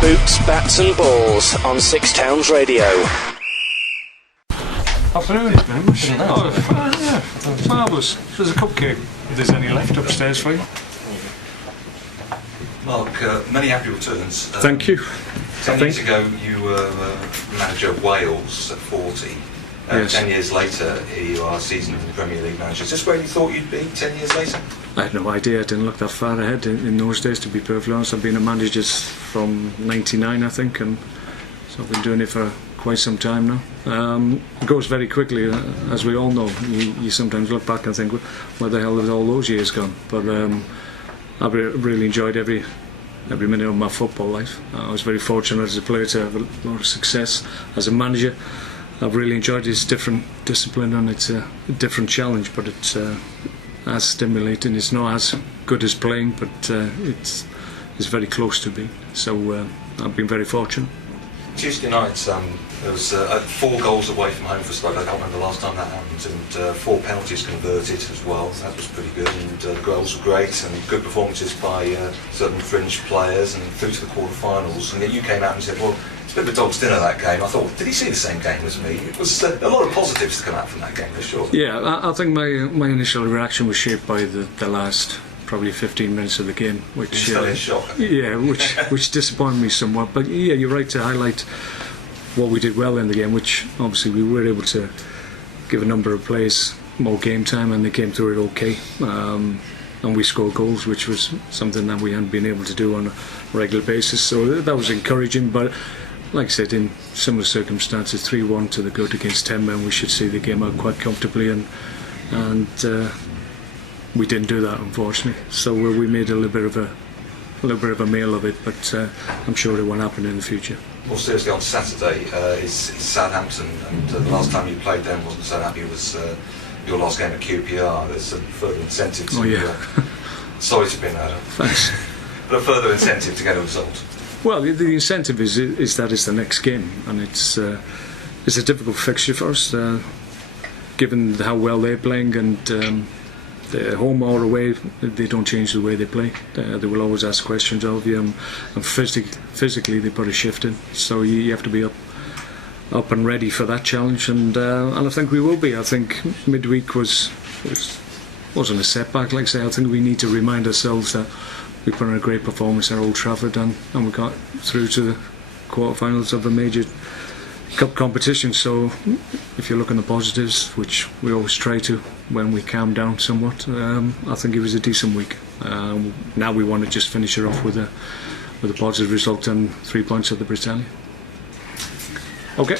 Boots, Bats and Balls on Six Towns Radio. Afternoon. Marvellous. There's a cupcake, if there's any left upstairs for you. Mark, many happy returns. Thank you. 10 years ago you were manager of Wales at 40. Yes. 10 years later, here you are, seasoned Premier League manager. Is this where you thought you'd be 10 years later? I had no idea. I didn't look that far ahead in those days, to be perfectly honest. I've been a manager from 99, I think, and so I've been doing it for quite some time now. It goes very quickly, as we all know. You sometimes look back and think, where the hell have all those years gone? But I've really enjoyed every minute of my football life. I was very fortunate as a player to have a lot of success. As a manager, I've really enjoyed this different discipline, and it's a different challenge, but it's as stimulating. It's not as good as playing, but it's very close to being. So I've been very fortunate. Tuesday night, there was 4 goals away from home for Stoke. I can't remember the last time that happened, and 4 penalties converted as well. That was pretty good, and the goals were great, and good performances by certain fringe players, and through to the quarter-finals. And yet you came out and said, well, it's a bit of a dog's dinner, that game. I thought, did he see the same game as me? It was a lot of positives to come out from that game, for sure. Yeah, I think my initial reaction was shaped by the last probably 15 minutes of the game, which still in shock. Yeah, which disappointed me somewhat. But yeah, you're right to highlight what we did well in the game, which obviously we were able to give a number of players more game time, and they came through it okay. And we scored goals, which was something that we hadn't been able to do on a regular basis. So that was encouraging. But like I said, in similar circumstances, 3-1 to the good against 10 men, we should see the game out quite comfortably, and we didn't do that, unfortunately. So we made a little bit of a meal of it, but I'm sure it won't happen in the future. More seriously, on Saturday is Southampton, and the last time you played them wasn't so happy. It was your last game at QPR. There's a further incentive to sorry to be mad. Thanks. But a further incentive to get a result. Well, the incentive is that it's the next game, and it's a difficult fixture for us, given how well they're playing, and home or away, they don't change the way they play. They will always ask questions of you, and physically they put a shift in. So you have to be up and ready for that challenge, and I think we will be. I think midweek wasn't a setback. Like I say, I think we need to remind ourselves that we put in a great performance at Old Trafford, and we got through to the quarterfinals of a major cup competition. So if you look on the positives, which we always try to when we calm down somewhat, I think it was a decent week. Now we want to just finish it off with a positive result and 3 points at the Britannia. Okay.